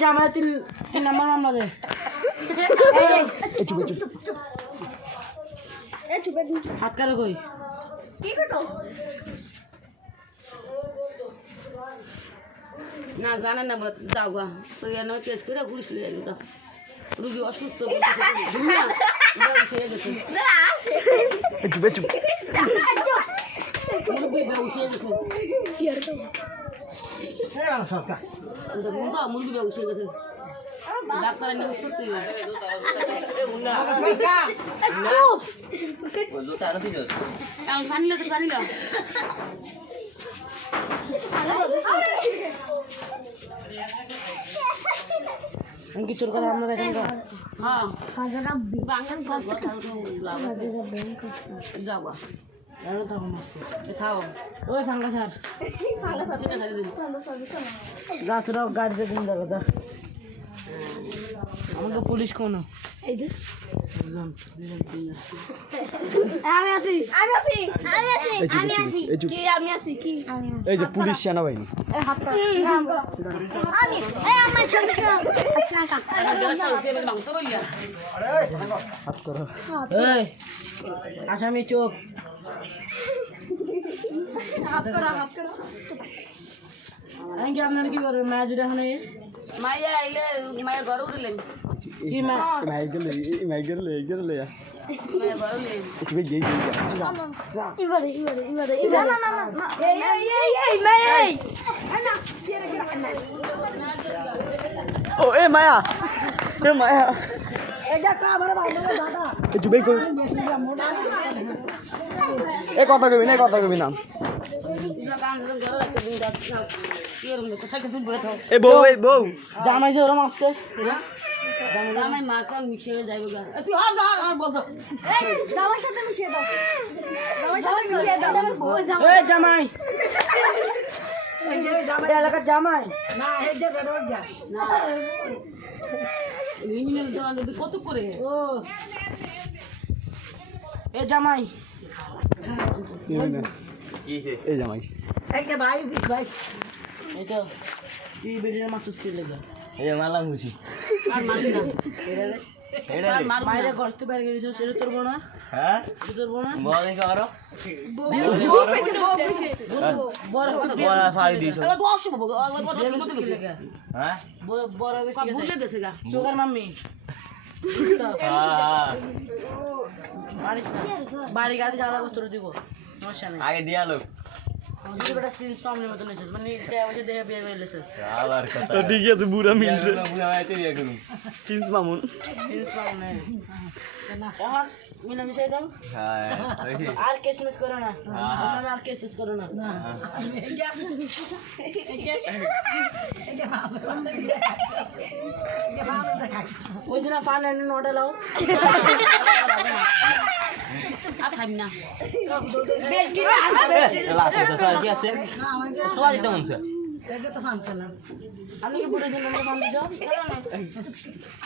জামাই তিন নাম্বার মামলা দে হাত কারো কই না জানেন না বলে দাও গা তো নামে কেস করে পুলিশ নিয়ে যাবে দাও রুগী অসুস্থ মুরগি ব্যবসা গেছে ডাক্তার নিউজ করতে পানি লাগছে পানি লাও কি চোর করে আমরা দেখেন হ্যাঁ যাবা খাও ওই ফাঙ্গা স্যার গাছরাও গাড়িতে দিন যাবো তা আমাকে পুলিশ কোনো এই যে এই যে পুলিশ সেনাবাহিনী আসামি চোপ আপনার কি করবে মায়া যেটা এখানে মায়া আইলে মায়া ঘর উঠলেন কি মায়া গেলে মায়া ঘর উঠলেন ও এ মায়া এ কথা কবি না এ বউ জামাই যে ওরম আসছে জামাই মাছ মিশিয়ে যাইব গা তুই জামাইর সাথে মিশিয়ে দাও জামাই এলাকার জামাই কত করে ও এ জামাই এই জামাই এই তো তুই বেরিয়ে মাছ স্কিল লেগে এই মালাম খুশি আর মারবি না মায়ের ঘর থেকে বের গেছিস সেটা তোর বোনা হ্যাঁ তোর বোনা বল দেখো আরো বড় বড় সারি দিছো হ্যাঁ বড় বেশি ভুলে গেছে গা সুগার মাম্মি হ্যাঁ বাড়ি গাড়ি জ্বালা করে দিব সমস্যা নেই আগে দিয়া লোক বেটা প্রিন্স ফার্মের মতন এসেছিস মানে দেহে বিয়ে করে এসেছিস আবার কথা ঠিক আছে বুড়া মিলছে বুড়া মাইতে বিয়ে করুন প্রিন্স মামুন প্রিন্স ফার্মে এখন মিলামিশাই দাও হ্যাঁ আর কেসমিস করো না আমি আর কেসমিস করো না ওই জন্য পান এনে নটা লাও আর খাবি না কি আছে সোয়ালি তেমন স্যার আপনি কি বলেছেন আমরা পান দিতে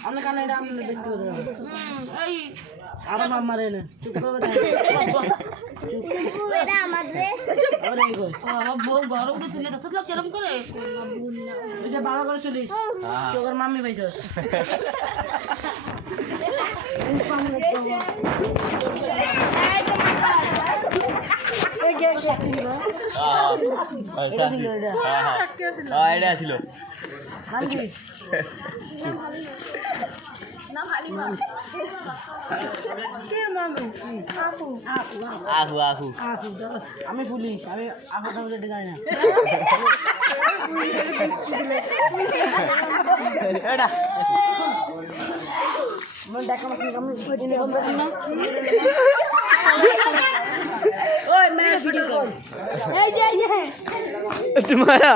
আপনি কানে এটা আপনি ব্যক্তি করে এই আমার মামার এনে চুপ করে বউ ঘর উঠে চলে যাচ্ছে কেরম করে ওই যে বাবা করে চলিস তোর মাম্মি পাইছস এটা ছিল আমি পুলিশ আমি আপনার যেতে জানি না দেখা এই যে মায়া